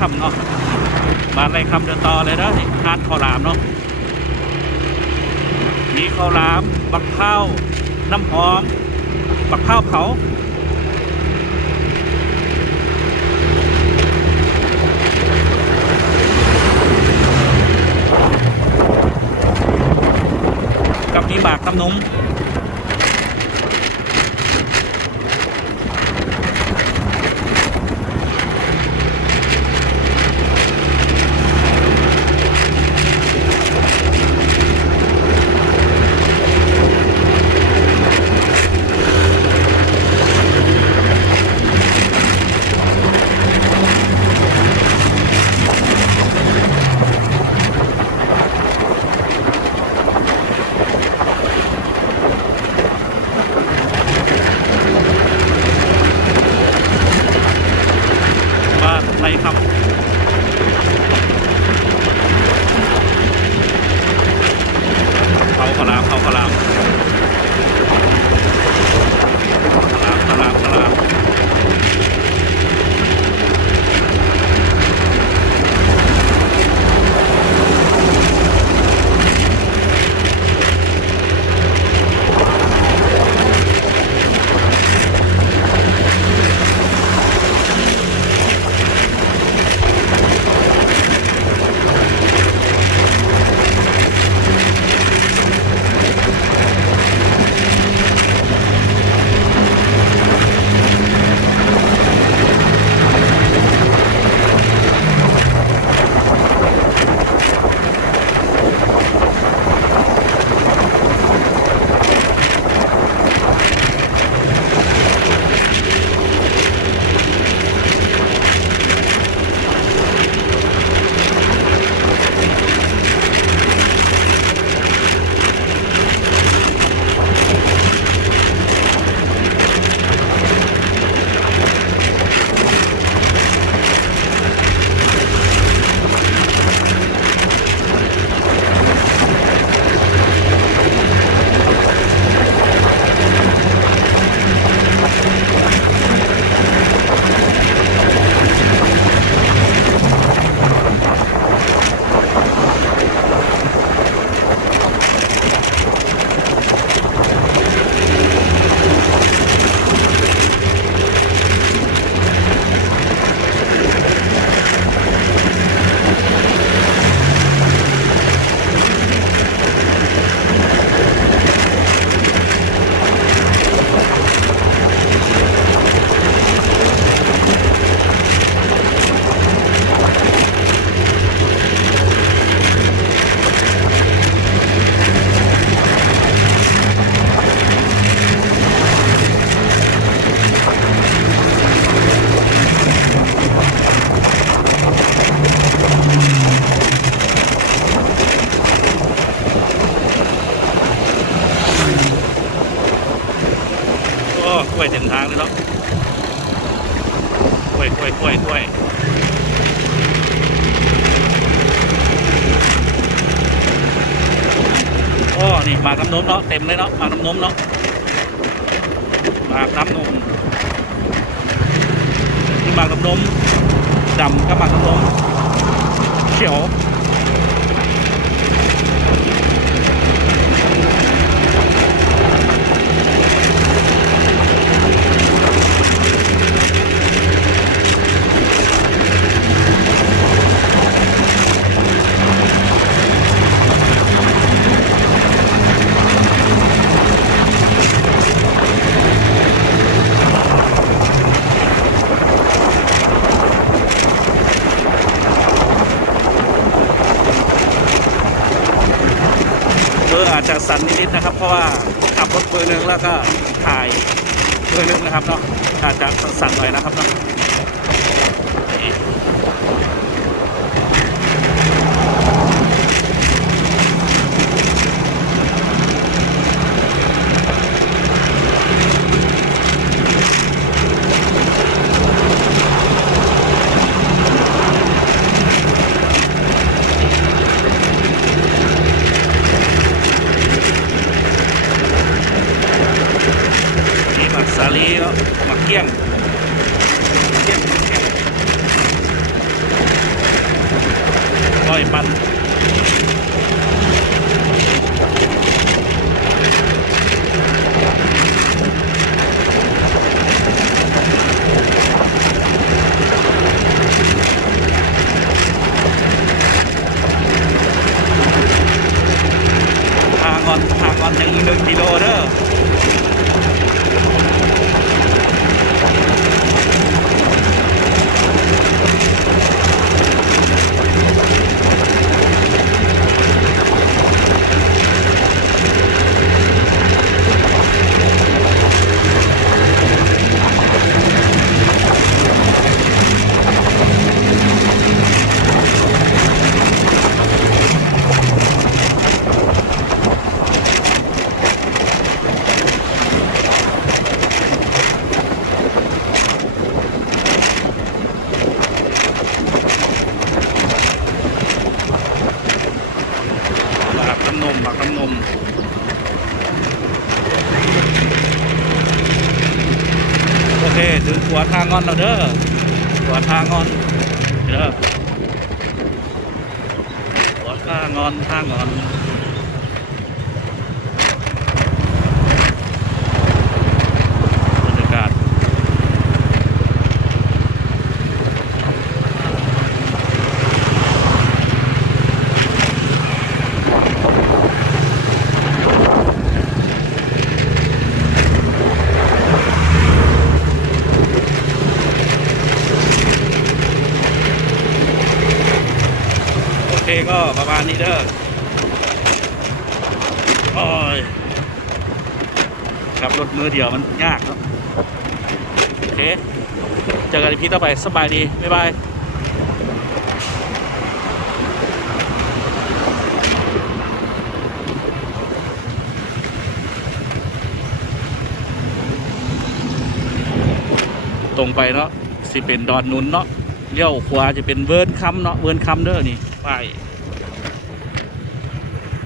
คำเนาะบ้านไรคำเดินต่อเลยนะนี่ทานข้าวหลามเนาะมีข้าวหลามบักข้าวน้ำหอมบักข้าวเผากับมีหมากน้ำนมไทยคำเขาขลามเขาขลามขลามกล้วยเต็มทางเลยเนาะกล้วยโอ้นี่หมากน้ำนมเนาะเต็มเลยเนาะหมากน้ำนมเนาะหมากน้ำนมนี่หมากน้ำนมดำกับหมากน้ำนมเขียวอาจจะสั่นนิดๆนะครับเพราะว่าขับรถเบอร์หนึ่งแล้วก็ถ่ายเบอร์หนึ่งนะครับเนาะอาจจะสั่นหน่อยนะครับเนาะสาลีแล้วหมักเกี้ยง อนยัง1 กิโลเด้อหมักน้ำนมโอเคถึงหัวทางงอนแล้วเด้อหัวทางงอนเด้อหัวทางอนบรรยากาศโอเคก็ประมาณนี้เด้อโอ้ยขับรถมือเดียวมันยากเนาะโอเคเจอกันอีพีต่อไปสบายดีบ๊ายบายตรงไปเนาะสิเป็นดอนนุนเนาะเลี้ยวขวาจะเป็นเวิร์นคัมเนาะเวิร์นคัมเด้อนี่ไป